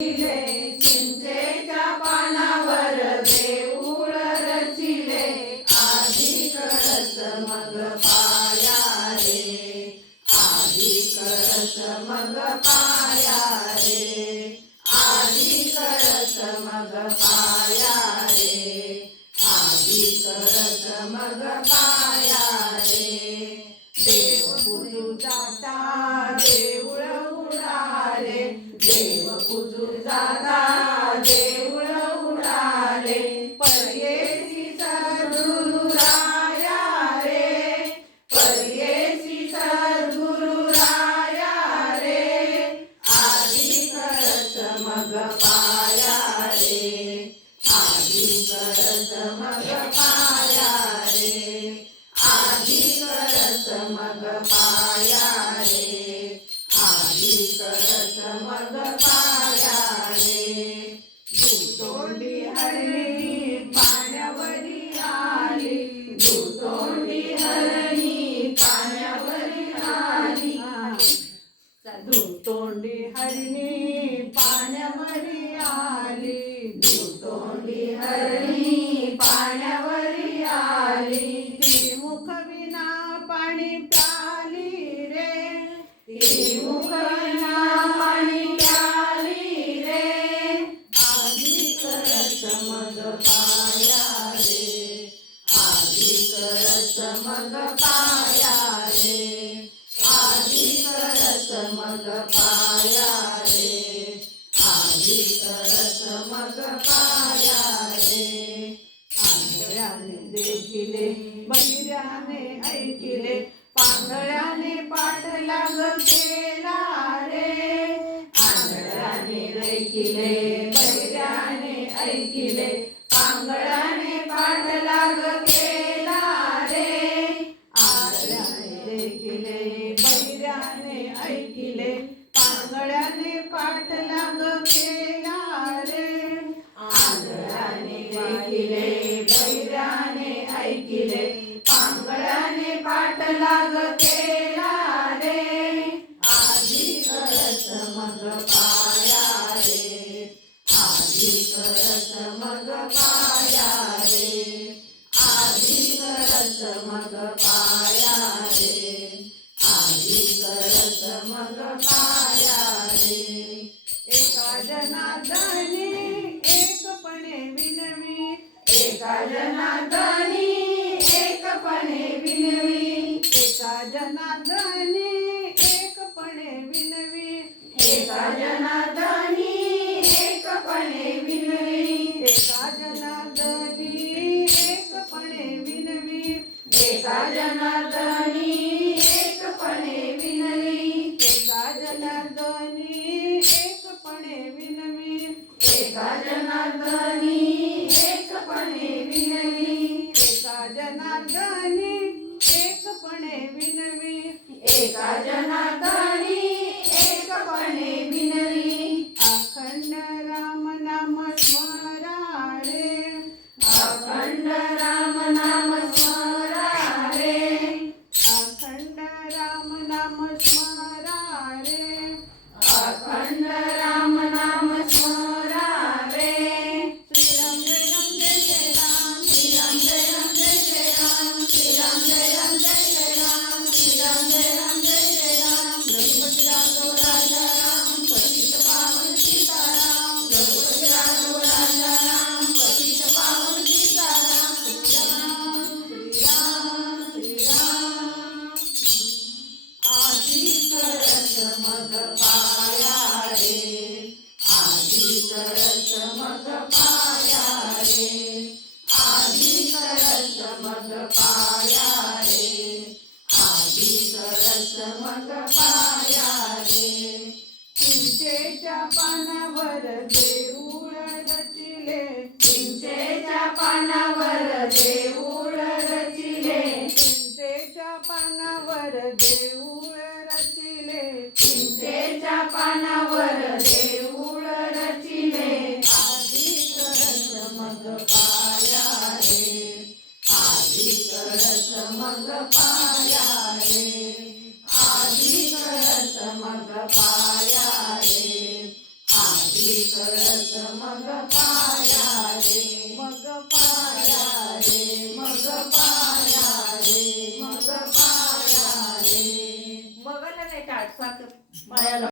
चिंचेच्या पानावर देऊळ रचिले, आधी कळस मग पाया रे, आधी कळस मग पाया रे, आधी कळस मग पाया रे, आधी कळस मग पाया रे. देव पूजू जाता देऊळ उडाले, देव पूजू जाता देऊळ उडाले, परदेशी सद्गुरु राया रे, परदेशी सद्गुरु राया रे, आधी कळस मग पाया रे, आधी कळस मग पाया रे, आधी कळस मग पाया रे, आधी कळस मग पाया रे. दुतोंडी हरणी पाण्यावरी आली, दुतोंडी हरणी पाण्यावरी आली, दुतोंडी हरणी पाण्यावरी आली, दुतोंडी हरणी पाण्यावरी आली, ती मुखविना पाणी प्याली रे, ती मुखविना पाणी प्याली रे, आधी कळस मग पाया रे, आधी कळस मग पाया रे, आधी कळस मग पाया रे, आधी कळस मग पाया रे. आंधळ्याने देखिले बहिऱ्याने ऐकिले, पांगळ्याने पाठलाग केला रे, आंधळ्याने देखिले बहिऱ्याने ऐकिले, पांगळ्याने पाठलाग केला रे, आंधळ्याने देखिले बहिऱ्याने ऐकिले, पांगळ्याने पाठलाग केला रे, आंधळ्याने देखिले बहिऱ्याने ऐकिले, पांगळ्याने पाठलाग केला रे, आधी कळस मग पाया रे, आधी कळस मग पाया रे, आधी कळस मग पाया रे, आधी कळस मग पाया रे. एका जनार्दनी एकपणे विनवी, एका जनार्दनी एकपणे विनवी, एका जनार्दनी एकपणे विनवी, एका जनार्दनी एकपणे विनवी, एका जनार्दनी एकपणे विनवी, एका जनार्दनी एकपणे विनवी, एका जनार्दनी एकपणे विनवी, एका जनार्दनी एकपणे विनवी, एका जनार्दनी एकपणे विनवी, एका जनार्दनी एकपणे विनवी, अखंड राम नाम स्मरा रे, अखंड राम नाम स्मरा रे, अखंड राम नाम स्मरा रे, अखंड राम नाम स्मरा रे. श्रीराम जय राम जय जय राम, श्रीराम जय राम जय जय राम, श्रीराम जय राम जय जय राम, श्रीराम जय राम जय जय राम. रघुपति राघव राजा राम, पतित पावन सीताराम, रघुपति राघव राजा राम, पतित पावन सीताराम. श्रीराम श्रीराम श्रीराम. आधी कळस मग पाया रे, आधी कळस मग पाया रे, आधी कळस मग पाया रे, आधी कळस मग पाया रे. चिंचेच्या पानावर देऊळ रचिले, चिंचेच्या पानावर देऊळ रचिले, चिंचेच्या पानावर देऊळ रचिले, चिंचेच्या पानावर देऊळ रचिले, आधी कळस मग पाया रे, आधी कळस मग पाया रे, आधी कळस मग पाया रे, आधी कळस मग पाया रे, मग पाया रे, मग पाया रे, मग पाया रे. मगला नाही टाट साखर पायाला